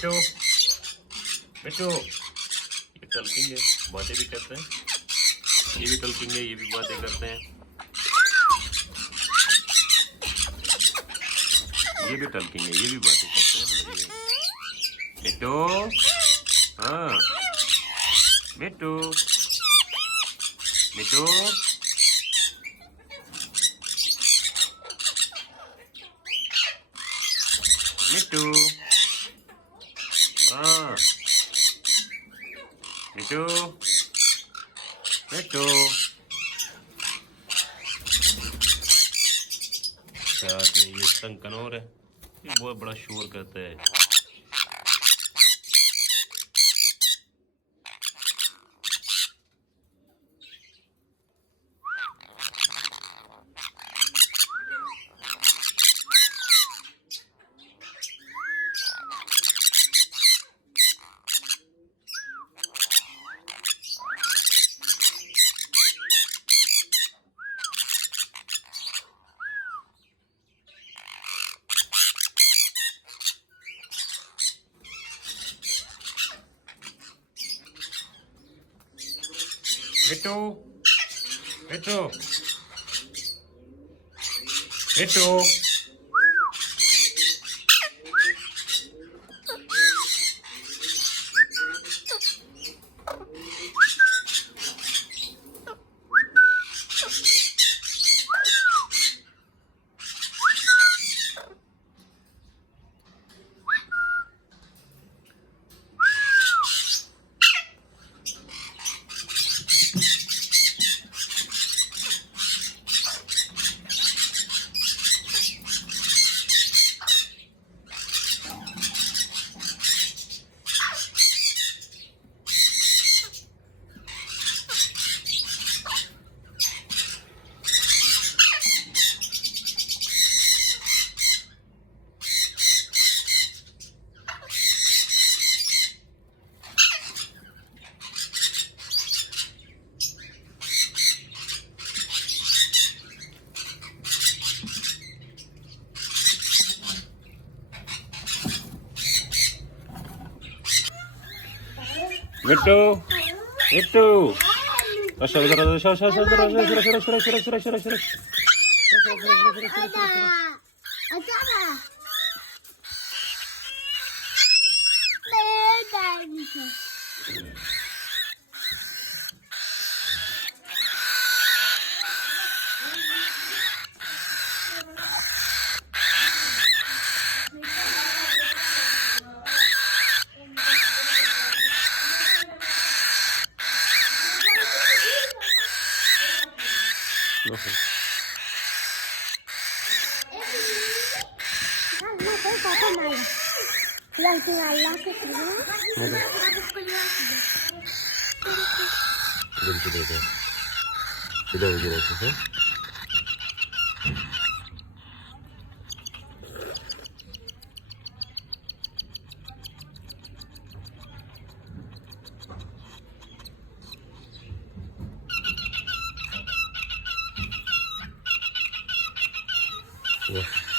बेटो बेटो, ये टल्किंग है, बातें भी करते हैं, ये भी टल्किंग है, ये भी बातें करते हैं, ये भी टल्किंग है, ये भी बातें करते हैं। मतलब ये बेटो, हाँ बेटो बेटो, बेटो, हाँ बेटो बेटो। साथ में ये संकनौर है, ये बहुत बड़ा शोर करता है। बेटो बेटो बेटो, बेटो बेटो, अच्छा उधर उधर, अच्छा अच्छा अच्छा, उधर उधर उधर उधर उधर उधर उधर उधर इधर